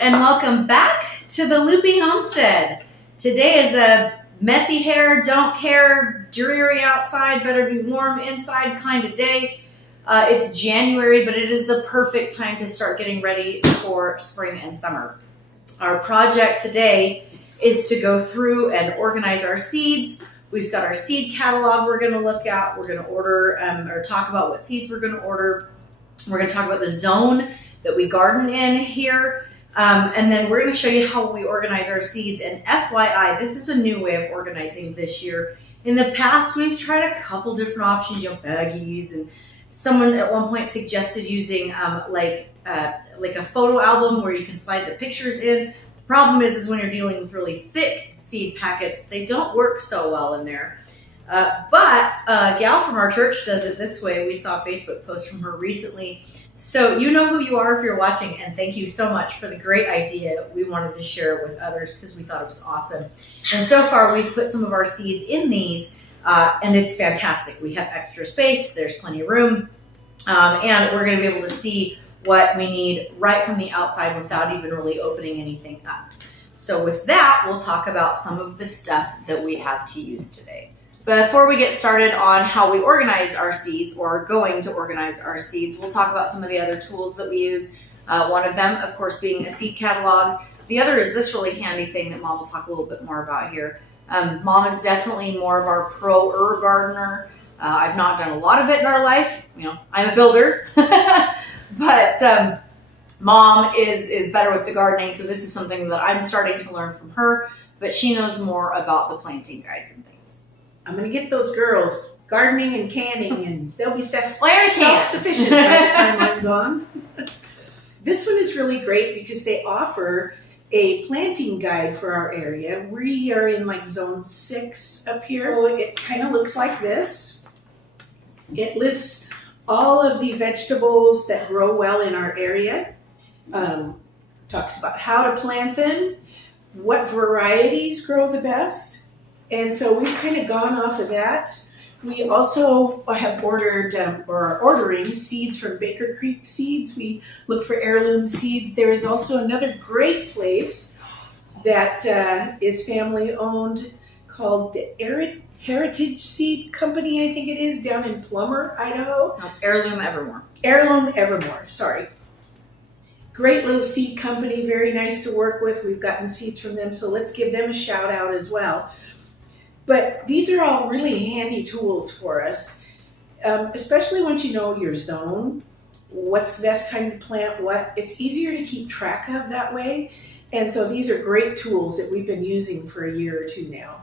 and welcome back to the Loopy Homestead. Today is a messy hair, don't care, dreary outside, better be warm inside kind of day. It's January, but it is the perfect time to start getting ready for spring and summer. Our project today is to go through and organize our seeds. We've got our seed catalog we're going to look at. We're going to order or talk about what seeds we're going to order. We're going to talk about the zone that we garden in here. And then we're going to show you how we organize our seeds. And FYI, this is a new way of organizing this year. In the past, we've tried a couple different options, baggies, and someone at one point suggested using like a photo album where you can slide the pictures in. The problem is when you're dealing with really thick seed packets, they don't work so well in there. But a gal from our church does it this way. We saw a Facebook post from her recently. So you know who you are if you're watching, and thank you so much for the great idea. We wanted to share it with others because we thought it was awesome. And so far, we've put some of our seeds in these, and it's fantastic. We have extra space. There's plenty of room, and we're going to be able to see what we need right from the outside without even really opening anything up. So with that, we'll talk about some of the stuff that we have to use today. Before we get started on how we organize our seeds, or are going to organize our seeds, we'll talk about some of the other tools that we use. One of them, of course, being a seed catalog. The other is this really handy thing that Mom will talk a little bit more about here. Mom is definitely more of our pro gardener. I've not done a lot of it in our life. You know, I'm a builder, but Mom is better with the gardening, so this is something that I'm starting to learn from her, but she knows more about the planting guides and things. I'm going to get those girls gardening and canning, and they'll be self-sufficient by the time I'm gone. This one is really great because they offer a planting guide for our area. We are in like zone 6 up here. So it kind of looks like this. It lists all of the vegetables that grow well in our area. Talks about how to plant them, what varieties grow the best. And so we've kind of gone off of that. We also have ordered or are ordering seeds from Baker Creek Seeds. We look for heirloom seeds. There is also another great place that is family owned called the Heritage Seed Company, I think it is, down in Plummer, Idaho. No, Heirloom Evermore. Heirloom Evermore, sorry. Great little seed company, very nice to work with. We've gotten seeds from them, so let's give them a shout out as well. But these are all really handy tools for us, especially once you know your zone, what's the best time to plant what. It's easier to keep track of that way. And so these are great tools that we've been using for a year or two now.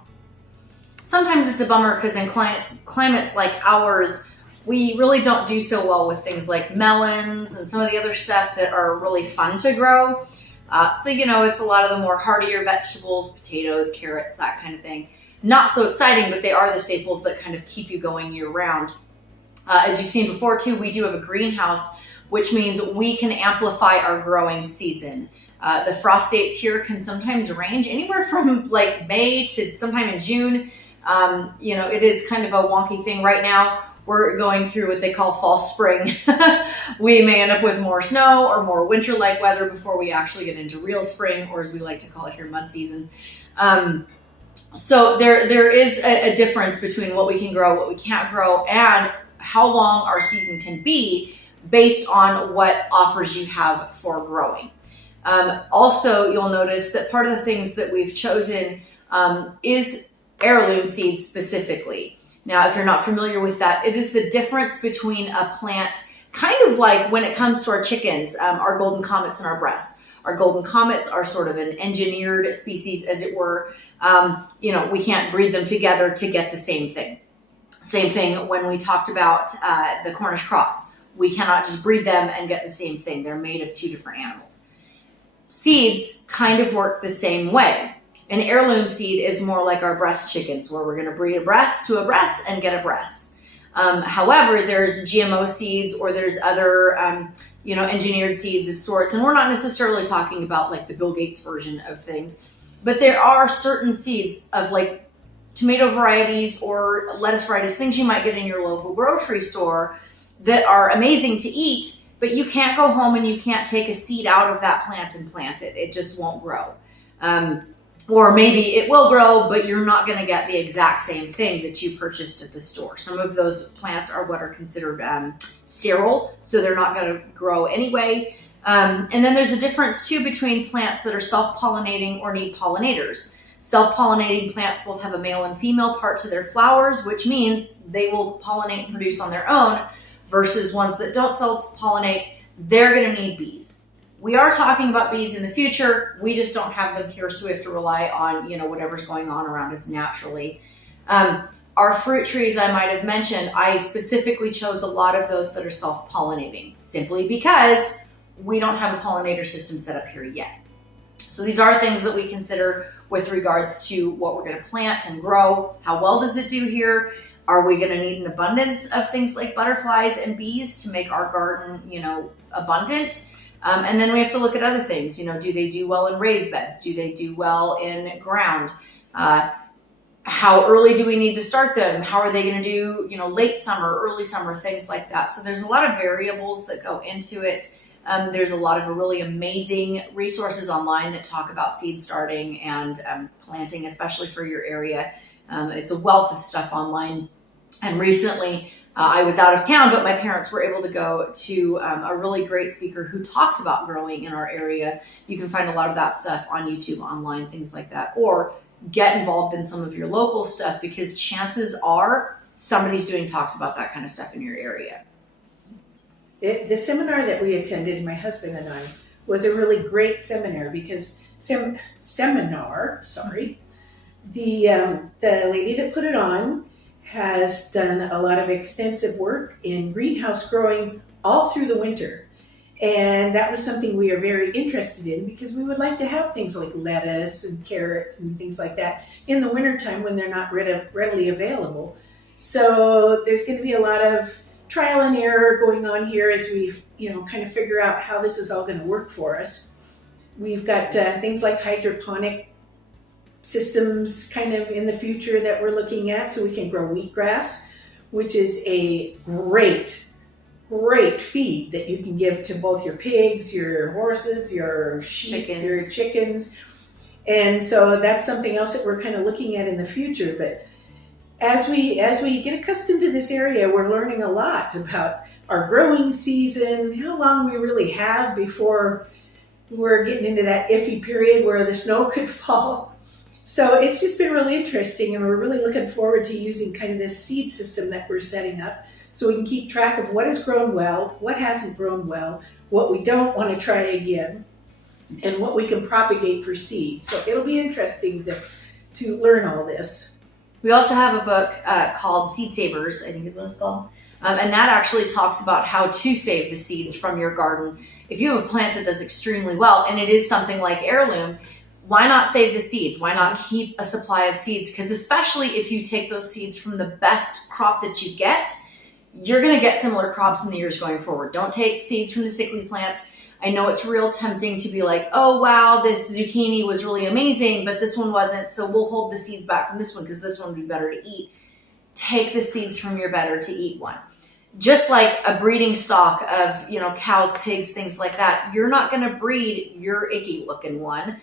Sometimes it's a bummer because in climates like ours, we really don't do so well with things like melons and some of the other stuff that are really fun to grow. So, you know, it's a lot of the more hardier vegetables, potatoes, carrots, that kind of thing. Not so exciting, but they are the staples that kind of keep you going year round. As you've seen before too, we do have a greenhouse, which means we can amplify our growing season. The frost dates here can sometimes range anywhere from like May to sometime in June. You know, it is kind of a wonky thing right now. We're going through what they call fall spring. We may end up with more snow or more winter-like weather before we actually get into real spring, or as we like to call it here, mud season. So there is a difference between what we can grow, what we can't grow, and how long our season can be based on what offers you have for growing. Also, you'll notice that part of the things that we've chosen is heirloom seeds specifically. Now, if you're not familiar with that, it is the difference between a plant, kind of like when it comes to our chickens, our golden comets and our breasts. Our golden comets are sort of an engineered species, as it were. You know, we can't breed them together to get the same thing. Same thing when we talked about the Cornish cross. We cannot just breed them and get the same thing. They're made of two different animals. Seeds kind of work the same way. An heirloom seed is more like our breast chickens, where we're going to breed a breast to a breast and get a breast. However, there's GMO seeds, or there's other you know, engineered seeds of sorts. And we're not necessarily talking about like the Bill Gates version of things, but there are certain seeds of like tomato varieties or lettuce varieties, things you might get in your local grocery store that are amazing to eat, but you can't go home and you can't take a seed out of that plant and plant it. It just won't grow. Or maybe it will grow, but you're not going to get the exact same thing that you purchased at the store. Some of those plants are what are considered sterile, so they're not going to grow anyway. And then there's a difference too between plants that are self-pollinating or need pollinators. Self-pollinating plants both have a male and female part to their flowers, which means they will pollinate and produce on their own, versus ones that don't self-pollinate, they're going to need bees. We are talking about bees in the future. We just don't have them here, so we have to rely on, whatever's going on around us naturally. Our fruit trees, I might have mentioned, I specifically chose a lot of those that are self-pollinating, simply because we don't have a pollinator system set up here yet. So these are things that we consider with regards to what we're going to plant and grow. How well does it do here? Are we going to need an abundance of things like butterflies and bees to make our garden, abundant? And then we have to look at other things. Do they do well in raised beds? Do they do well in ground? How early do we need to start them? How are they going to do, late summer, early summer, things like that. So there's a lot of variables that go into it. There's a lot of really amazing resources online that talk about seed starting and planting, especially for your area. It's a wealth of stuff online. And recently, I was out of town, but my parents were able to go to a really great speaker who talked about growing in our area. You can find a lot of that stuff on YouTube, online, things like that. Or get involved in some of your local stuff, because chances are somebody's doing talks about that kind of stuff in your area. The seminar that we attended, my husband and I, was a really great seminar because the lady that put it on has done a lot of extensive work in greenhouse growing all through the winter. And that was something we are very interested in, because we would like to have things like lettuce and carrots and things like that in the wintertime when they're not readily available. So there's going to be a lot of trial and error going on here as we kind of figure out how this is all going to work for us. We've got things like hydroponic systems kind of in the future that we're looking at, so we can grow wheatgrass, which is a great feed that you can give to both your pigs, your horses, your sheep, your chickens. And so that's something else that we're kind of looking at in the future. But as we get accustomed to this area, we're learning a lot about our growing season, how long we really have before we're getting into that iffy period where the snow could fall. So it's just been really interesting, and we're really looking forward to using kind of this seed system that we're setting up so we can keep track of what has grown well, what hasn't grown well, what we don't want to try again, and what we can propagate for seeds. So it'll be interesting to learn all this. We also have a book called Seed Savers, I think is what it's called. And that actually talks about how to save the seeds from your garden. If you have a plant that does extremely well, and it is something like heirloom, why not save the seeds? Why not keep a supply of seeds? Because especially if you take those seeds from the best crop that you get, you're going to get similar crops in the years going forward. Don't take seeds from the sickly plants. I know it's real tempting to be like, oh, wow, this zucchini was really amazing, but this one wasn't, so we'll hold the seeds back from this one because this one would be better to eat. Take the seeds from your better to eat one. Just like a breeding stock of, cows, pigs, things like that, you're not going to breed your icky looking one.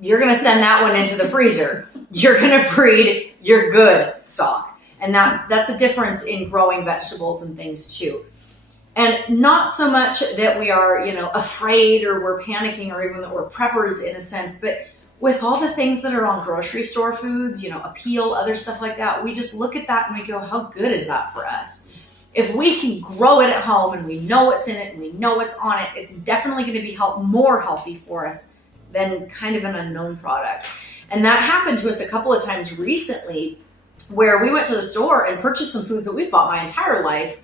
You're going to send that one into the freezer. You're going to breed your good stock. And that's a difference in growing vegetables and things too. And not so much that we are, afraid or we're panicking or even that we're preppers in a sense, but with all the things that are on grocery store foods, Appeal, other stuff like that, we just look at that and we go, how good is that for us? If we can grow it at home and we know what's in it and we know what's on it, it's definitely going to be more healthy for us than kind of an unknown product. And that happened to us a couple of times recently where we went to the store and purchased some foods that we've bought my entire life.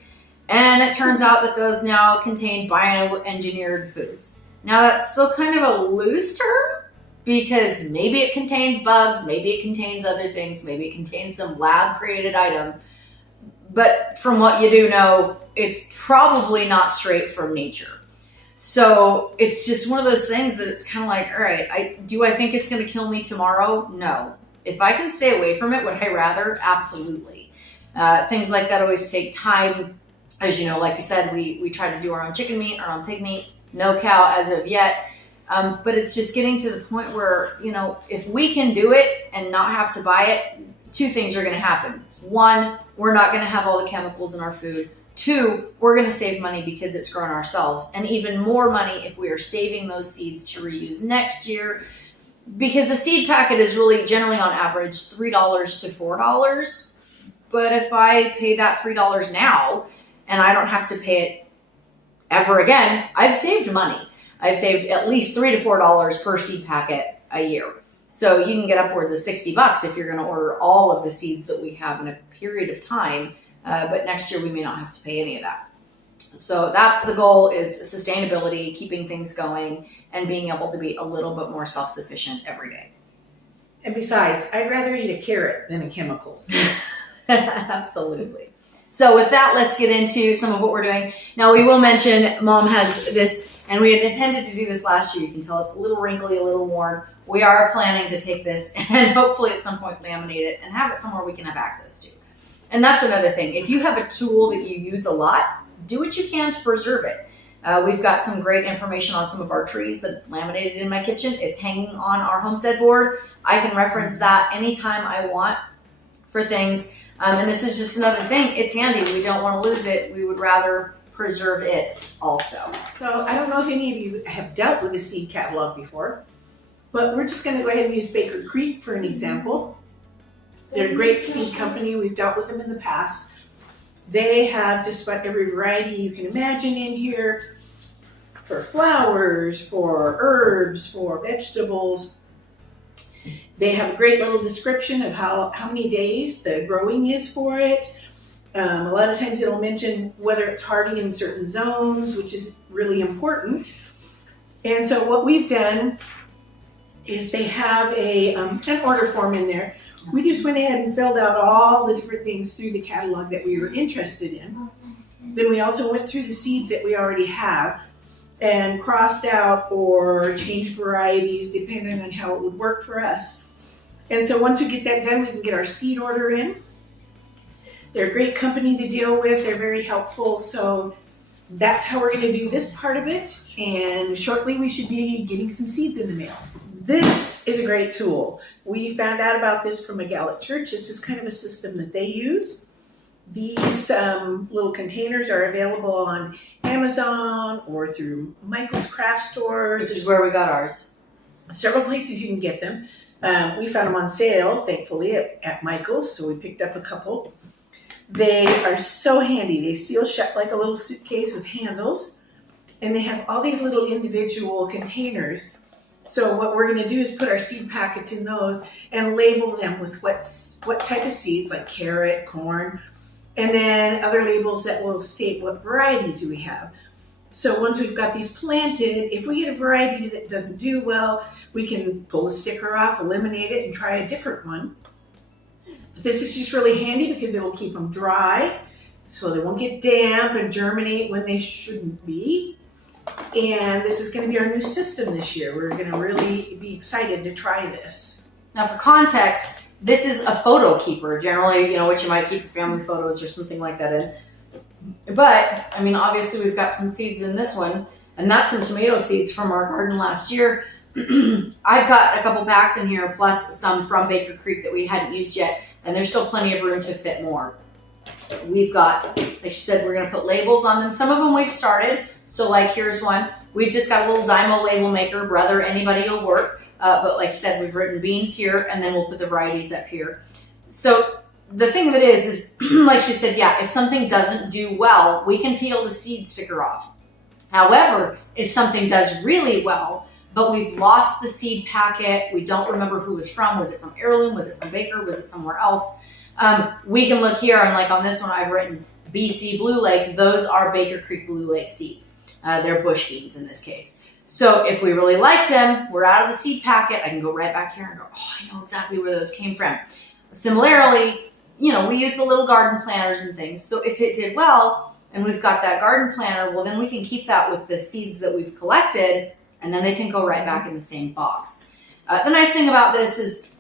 And it turns out that those now contain bioengineered foods. Now that's still kind of a loose term because maybe it contains bugs, maybe it contains other things, maybe it contains some lab created item. But from what you do know, it's probably not straight from nature. So it's just one of those things that it's kind of like, all right, do I think it's going to kill me tomorrow? No. If I can stay away from it, would I rather? Absolutely. Things like that always take time, As you know, like I said, we try to do our own chicken meat, our own pig meat, no cow as of yet. But it's just getting to the point where, if we can do it and not have to buy it, two things are going to happen. One, we're not going to have all the chemicals in our food. Two, we're going to save money because it's grown ourselves, and even more money if we are saving those seeds to reuse next year. Because a seed packet is really generally on average $3 to $4. But if I pay that $3 now and I don't have to pay it ever again, I've saved money. I've saved at least $3 to $4 per seed packet a year. So you can get upwards of $60 if you're going to order all of the seeds that we have in a period of time. But next year we may not have to pay any of that. So that's the goal, is sustainability, keeping things going, and being able to be a little bit more self-sufficient every day. And besides, I'd rather eat a carrot than a chemical. Absolutely. So with that, let's get into some of what we're doing. Now, we will mention Mom has this, and we had intended to do this last year. You can tell it's a little wrinkly, a little worn. We are planning to take this and hopefully at some point laminate it and have it somewhere we can have access to. And that's another thing. If you have a tool that you use a lot, do what you can to preserve it. We've got some great information on some of our trees that it's laminated in my kitchen. It's hanging on our homestead board. I can reference that anytime I want for things. And this is just another thing. It's handy. We don't want to lose it. We would rather preserve it also. So I don't know if any of you have dealt with a seed catalog before, but we're just going to go ahead and use Baker Creek for an example. They're a great seed company. We've dealt with them in the past. They have just about every variety you can imagine in here, for flowers, for herbs, for vegetables. They have a great little description of how many days the growing is for it. A lot of times it'll mention whether it's hardy in certain zones, which is really important. And so what we've done is they have an order form in there. We just went ahead and filled out all the different things through the catalog that we were interested in. Then we also went through the seeds that we already have and crossed out or changed varieties depending on how it would work for us. And so once we get that done, we can get our seed order in. They're a great company to deal with. They're very helpful. So that's how we're going to do this part of it. And shortly we should be getting some seeds in the mail. This is a great tool. We found out about this from a gal at church. This is kind of a system that they use. These little containers are available on Amazon or through Michael's craft stores. Which is where we got ours. Several places you can get them. We found them on sale, thankfully, at Michael's, so we picked up a couple. They are so handy. They seal shut like a little suitcase with handles, and they have all these little individual containers. So what we're going to do is put our seed packets in those and label them with what type of seeds, like carrot, corn, and then other labels that will state what varieties we have. So once we've got these planted, if we get a variety that doesn't do well, we can pull the sticker off, eliminate it, and try a different one. But this is just really handy because it will keep them dry, so they won't get damp and germinate when they shouldn't be. And this is going to be our new system this year. We're going to really be excited to try this. Now, for context, this is a photo keeper. Generally, what you might keep your family photos or something like that in. But, obviously we've got some seeds in this one, and that's some tomato seeds from our garden last year. I've got a couple packs in here, plus some from Baker Creek that we hadn't used yet, and there's still plenty of room to fit more. We've got, like she said, we're going to put labels on them. Some of them we've started. So like here's one. We've just got a little Dymo label maker. Brother, anybody will work. But like I said, we've written beans here, and then we'll put the varieties up here. So the thing of it is like she said, yeah, if something doesn't do well, we can peel the seed sticker off. However, if something does really well, but we've lost the seed packet, we don't remember who it was from. Was it from Heirloom? Was it from Baker? Was it somewhere else? We can look here, and like on this one, I've written BC Blue Lake. Those are Baker Creek Blue Lake seeds. They're bush beans in this case. So if we really liked them, we're out of the seed packet. I can go right back here and go, oh, I know exactly where those came from. Similarly, we use the little garden planters and things. So if it did well, and we've got that garden planter, well, then we can keep that with the seeds that we've collected, and then they can go right back in the same box. The nice thing about this is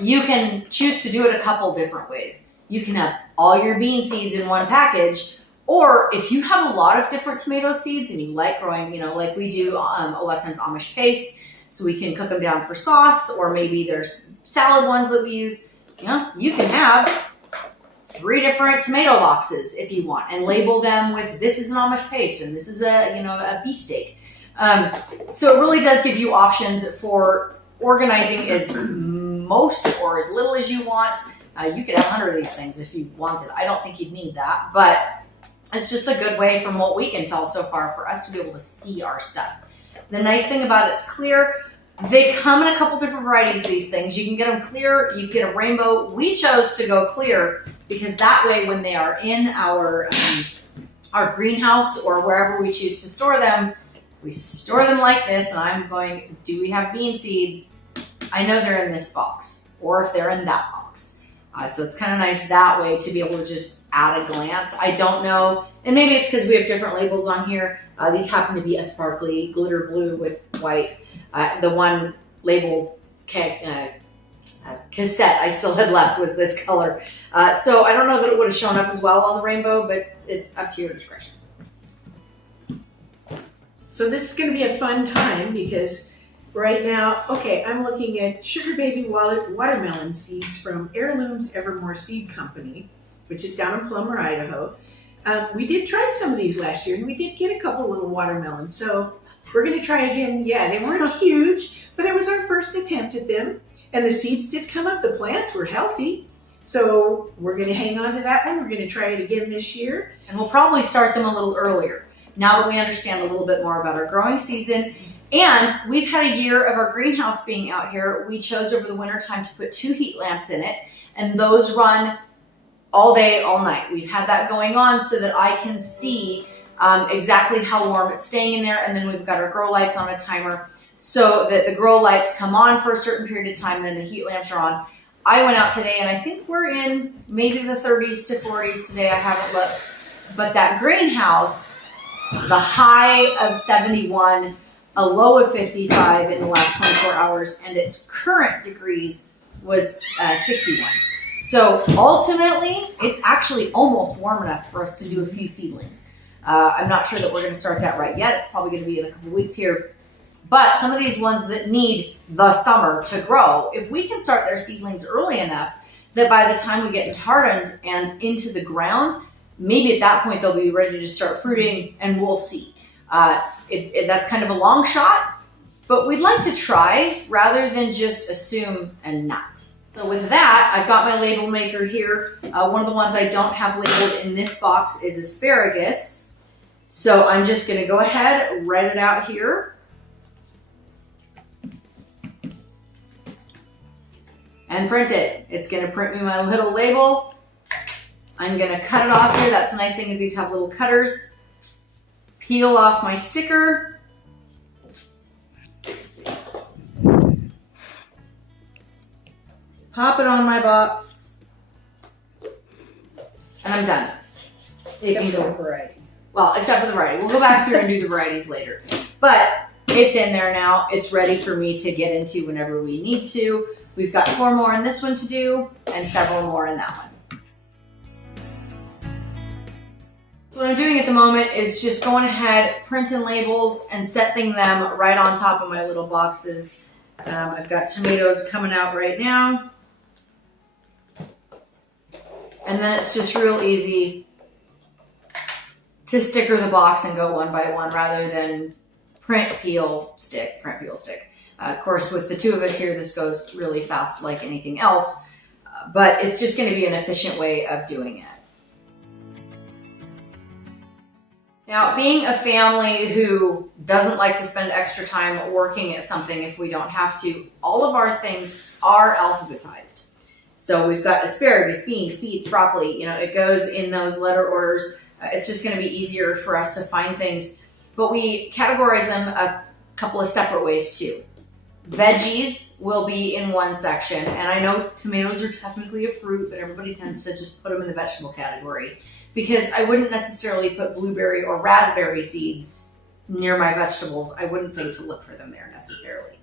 you can choose to do it a couple different ways. You can have all your bean seeds in one package, Or if you have a lot of different tomato seeds and you like growing, like we do a lot of times Amish paste, so we can cook them down for sauce, or maybe there's salad ones that we use. You can have 3 different tomato boxes if you want, and label them with this is an Amish paste and this is a beefsteak. So it really does give you options for organizing as most or as little as you want. You could have 100 of these things if you wanted. I don't think you'd need that, but it's just a good way from what we can tell so far for us to be able to see our stuff. The nice thing about it's clear. They come in a couple different varieties, these things. You can get them clear, you get a rainbow. We chose to go clear because that way when they are in our greenhouse or wherever we choose to store them, we store them like this, and I'm going, do we have bean seeds? I know they're in this box, or if they're in that box. So it's kind of nice that way to be able to just at a glance. I don't know, and maybe it's because we have different labels on here. These happen to be a sparkly glitter blue with white. The one label cassette I still had left was this color. So I don't know that it would have shown up as well on the rainbow, but it's up to your discretion. So this is going to be a fun time because right now, okay, I'm looking at Sugar Baby watermelon seeds from Heirlooms Evermore Seed Company, which is down in Plummer, Idaho. We did try some of these last year, and we did get a couple little watermelons. So we're going to try again. Yeah, they weren't huge, but it was our first attempt at them. And the seeds did come up. The plants were healthy. So we're going to hang on to that one. We're going to try it again this year. And we'll probably start them a little earlier, now that we understand a little bit more about our growing season. And we've had a year of our greenhouse being out here. We chose over the winter time to put 2 heat lamps in it, and those run all day, all night. We've had that going on so that I can see exactly how warm it's staying in there. And then we've got our grow lights on a timer so that the grow lights come on for a certain period of time, then the heat lamps are on. I went out today and I think we're in maybe the 30s to 40s today. I haven't looked. But that greenhouse, the high of 71, a low of 55 in the last 24 hours, and its current degrees was 61. So ultimately, it's actually almost warm enough for us to do a few seedlings. I'm not sure that we're going to start that right yet. It's probably going to be in a couple weeks here. But some of these ones that need the summer to grow, if we can start their seedlings early enough that by the time we get hardened and into the ground, maybe at that point they'll be ready to start fruiting, and we'll see. That's kind of a long shot, but we'd like to try rather than just assume and not. So with that, I've got my label maker here. One of the ones I don't have labeled in this box is asparagus. So I'm just going to go ahead, write it out here. And print it. It's going to print me my little label. I'm going to cut it off here. That's the nice thing is these have little cutters. Peel off my sticker. Pop it on my box. And I'm done. It can go variety. Well, except for the variety. We'll go back here and do the varieties later. But it's in there now. It's ready for me to get into whenever we need to. We've got 4 more in this one to do and several more in that one. What I'm doing at the moment is just going ahead, printing labels and setting them right on top of my little boxes. I've got tomatoes coming out right now. And then it's just real easy to sticker the box and go one by one rather than print, peel, stick, print, peel, stick. Of course, with the 2 of us here, this goes really fast like anything else, but it's just going to be an efficient way of doing it. Now, being a family who doesn't like to spend extra time working at something if we don't have to, all of our things are alphabetized. So we've got asparagus, beans, beets, broccoli, it goes in those letter orders. It's just going to be easier for us to find things, but we categorize them a couple of separate ways too. Veggies will be in one section, and I know tomatoes are technically a fruit, but everybody tends to just put them in the vegetable category because I wouldn't necessarily put blueberry or raspberry seeds near my vegetables. I wouldn't think to look for them there necessarily.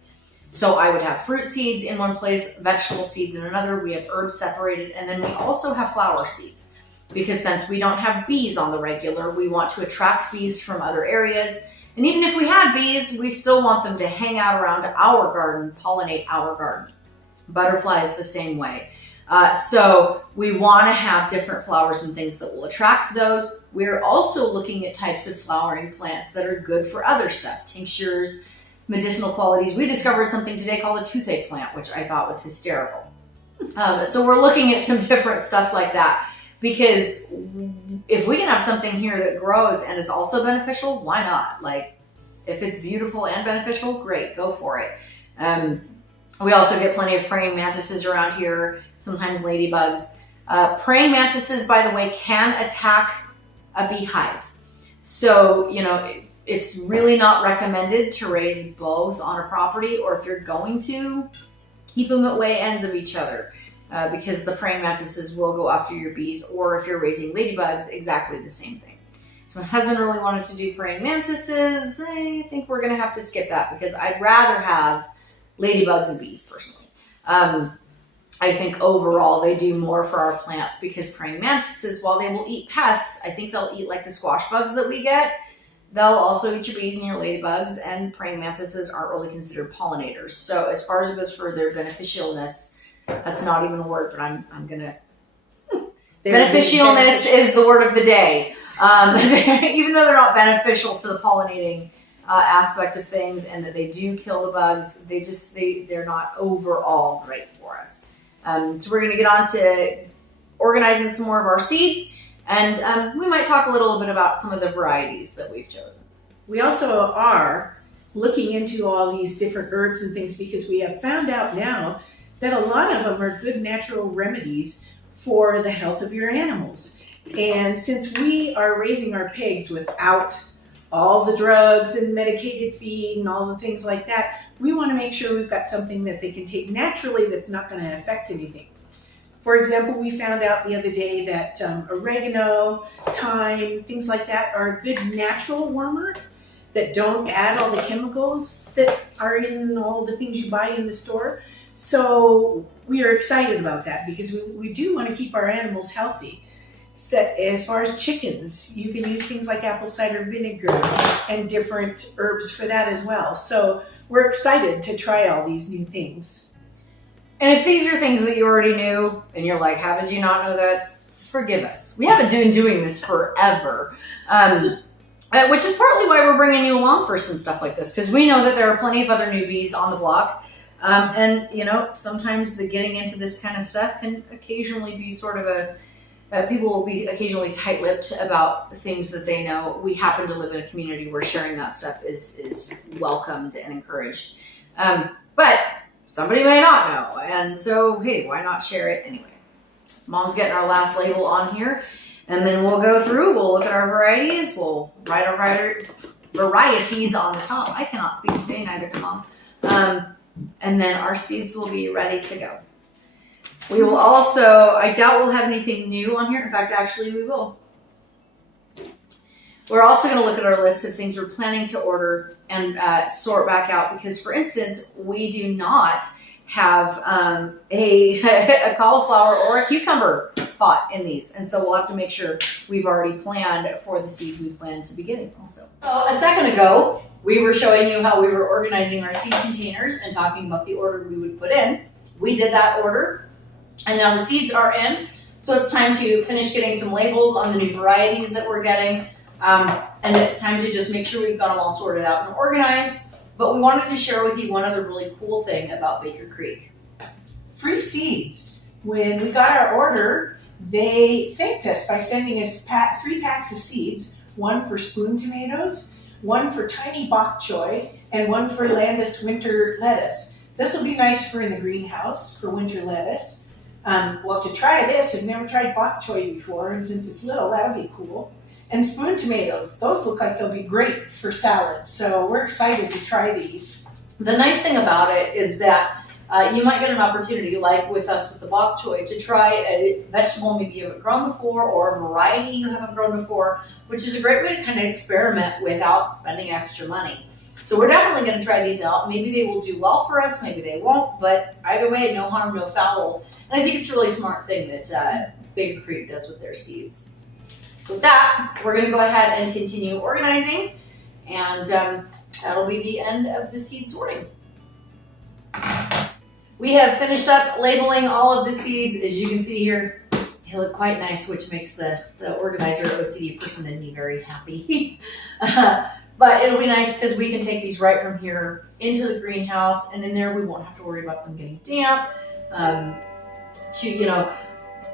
So I would have fruit seeds in one place, vegetable seeds in another. We have herbs separated, and then we also have flower seeds. because since we don't have bees on the regular, we want to attract bees from other areas. And even if we had bees, we still want them to hang out around our garden, pollinate our garden. Butterflies the same way. So we want to have different flowers and things that will attract those. We're also looking at types of flowering plants that are good for other stuff, tinctures, medicinal qualities. We discovered something today called a toothache plant, which I thought was hysterical. So we're looking at some different stuff like that, because if we can have something here that grows and is also beneficial, why not? Like, if it's beautiful and beneficial, great, go for it. We also get plenty of praying mantises around here, sometimes ladybugs. Praying mantises, by the way, can attack a beehive. So, it's really not recommended to raise both on a property, or if you're going to, keep them at way ends of each other, because the praying mantises will go after your bees, or if you're raising ladybugs, exactly the same thing. So my husband really wanted to do praying mantises. I think we're going to have to skip that, because I'd rather have ladybugs and bees personally. I think overall they do more for our plants, because praying mantises, while they will eat pests, I think they'll eat like the squash bugs that we get. They'll also eat your bees and your ladybugs, and praying mantises aren't really considered pollinators. So as far as it goes for their beneficialness, that's not even a word, but I'm gonna. Beneficialness is the word of the day. Even though they're not beneficial to the pollinating aspect of things, and that they do kill the bugs, they're not overall great for us. So we're going to get on to organizing some more of our seeds, and we might talk a little bit about some of the varieties that we've chosen. We also are looking into all these different herbs and things, because we have found out now that a lot of them are good natural remedies for the health of your animals. And since we are raising our pigs without all the drugs and medicated feed and all the things like that, we want to make sure we've got something that they can take naturally that's not going to affect anything. For example, we found out the other day that oregano, thyme, things like that are a good natural warmer that don't add all the chemicals that are in all the things you buy in the store. So we are excited about that, because we do want to keep our animals healthy. As far as chickens, you can use things like apple cider vinegar and different herbs for that as well. So we're excited to try all these new things. And if these are things that you already knew and you're like, how did you not know that? Forgive us. We haven't been doing this forever, which is partly why we're bringing you along for some stuff like this, because we know that there are plenty of other newbies on the block. And sometimes the getting into this kind of stuff can occasionally be sort of people will be occasionally tight-lipped about things that they know. We happen to live in a community where sharing that stuff is welcomed and encouraged. But somebody may not know. And so, hey, why not share it anyway? Mom's getting our last label on here. And then we'll go through, we'll look at our varieties, we'll write our varieties on the top. I cannot speak today, neither can Mom. And then our seeds will be ready to go. We will also, I doubt we'll have anything new on here. In fact, actually we will. We're also going to look at our list of things we're planning to order and sort back out, because, for instance, we do not have a cauliflower or a cucumber spot in these. And so we'll have to make sure we've already planned for the seeds we plan to be getting also. So a second ago, we were showing you how we were organizing our seed containers and talking about the order we would put in. We did that order, and now the seeds are in. So it's time to finish getting some labels on the new varieties that we're getting. And it's time to just make sure we've got them all sorted out and organized. But we wanted to share with you one other really cool thing about Baker Creek. Free seeds. When we got our order, they thanked us by sending us 3 packs of seeds, one for spoon tomatoes, one for tiny bok choy, and one for Landis winter lettuce. This will be nice for in the greenhouse for winter lettuce. We'll have to try this. I've never tried bok choy before, and since it's little, that'll be cool. And spoon tomatoes, those look like they'll be great for salads. So we're excited to try these. The nice thing about it is that you might get an opportunity, like with us with the bok choy, to try a vegetable maybe you haven't grown before, or a variety you haven't grown before, which is a great way to kind of experiment without spending extra money. So we're definitely going to try these out. Maybe they will do well for us, maybe they won't, but either way, no harm, no foul. And I think it's a really smart thing that Bigger Creek does with their seeds. So with that, we're gonna go ahead and continue organizing, and that'll be the end of the seed sorting. We have finished up labeling all of the seeds. As you can see here, they look quite nice, which makes the organizer OCD person in me very happy. But it'll be nice because we can take these right from here into the greenhouse, and in there we won't have to worry about them getting damp.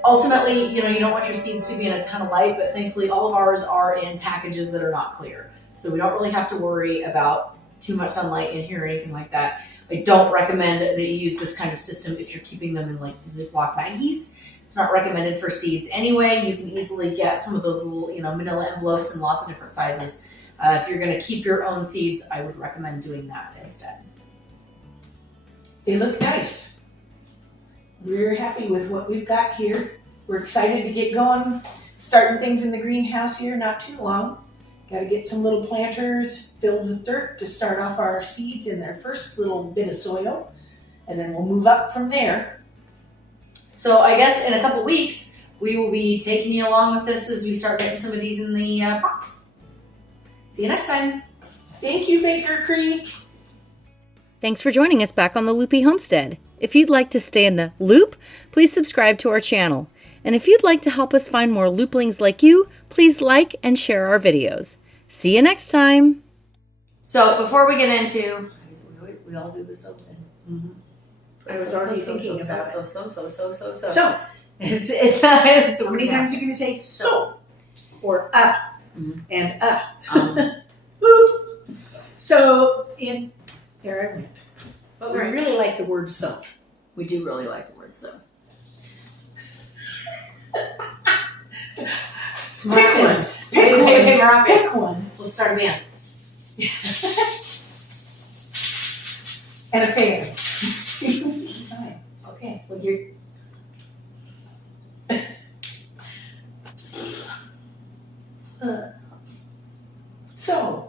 Ultimately, you don't want your seeds to be in a ton of light, but thankfully all of ours are in packages that are not clear. So we don't really have to worry about too much sunlight in here or anything like that. I don't recommend that you use this kind of system if you're keeping them in like Ziploc baggies. It's not recommended for seeds anyway. You can easily get some of those little, manila envelopes in lots of different sizes. If you're gonna keep your own seeds, I would recommend doing that instead. They look nice. We're happy with what we've got here. We're excited to get going, starting things in the greenhouse here not too long. Got to get some little planters filled with dirt to start off our seeds in their first little bit of soil, and then we'll move up from there. So I guess in a couple weeks, we will be taking you along with this as we start getting some of these in the pots. See you next time. Thank you, Baker Creek. Thanks for joining us back on the Loopy Homestead. If you'd like to stay in the loop, please subscribe to our channel. And if you'd like to help us find more looplings like you, please like and share our videos. See you next time. So before we get into, we all do this open. Mm-hmm. I was already thinking about it. So. It's how many times are you going to say so? Or and So there I went. But we really like the word so. We do really like the word so. Pick one. Pick one. Let's start a band. And a fan. Okay. Well, you're. So,